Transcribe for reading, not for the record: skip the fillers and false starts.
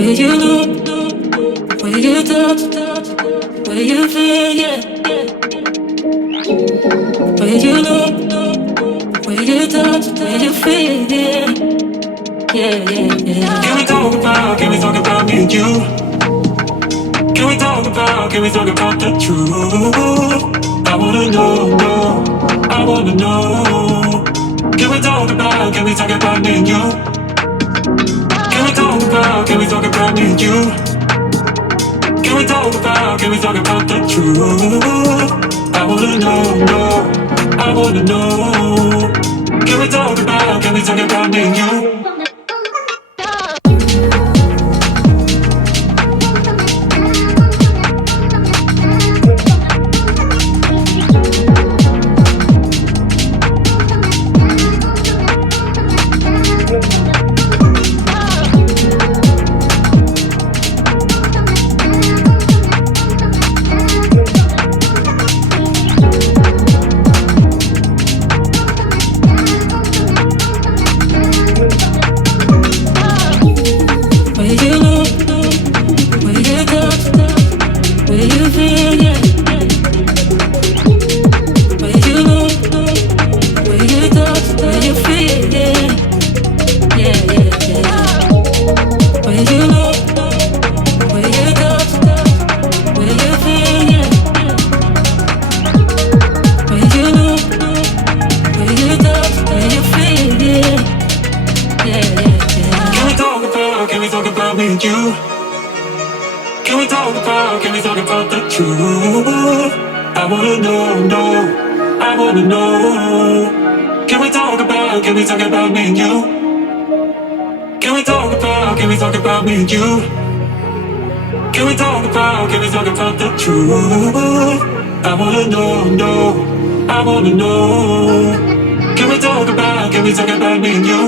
Where you look, where you touch, where you feel, yeah. Where you look, where you touch, where you feel, yeah. Yeah, yeah, yeah. Can we talk about me and you? Can we talk about the truth? I wanna know, no, I wanna know. Can we talk about me and you? Can we talk about me and you? Can we talk about the truth? I wanna know, no, I wanna know. Can we talk about me and you? Where you look, where you touch, where you feel, yeah. Where you look, where you touch, where you feel, yeah. Yeah, yeah, yeah. Where you look, where you touch, where you feel, yeah. Where you look, where you touch, where you feel, yeah. Yeah, yeah, yeah. Can we talk about me and you? Can we talk about the truth? I wanna know, no, I wanna know. Can we talk about me and you? Can we talk about me and you? Can we talk about the truth? I wanna know, no, I wanna know. Can we talk about me and you?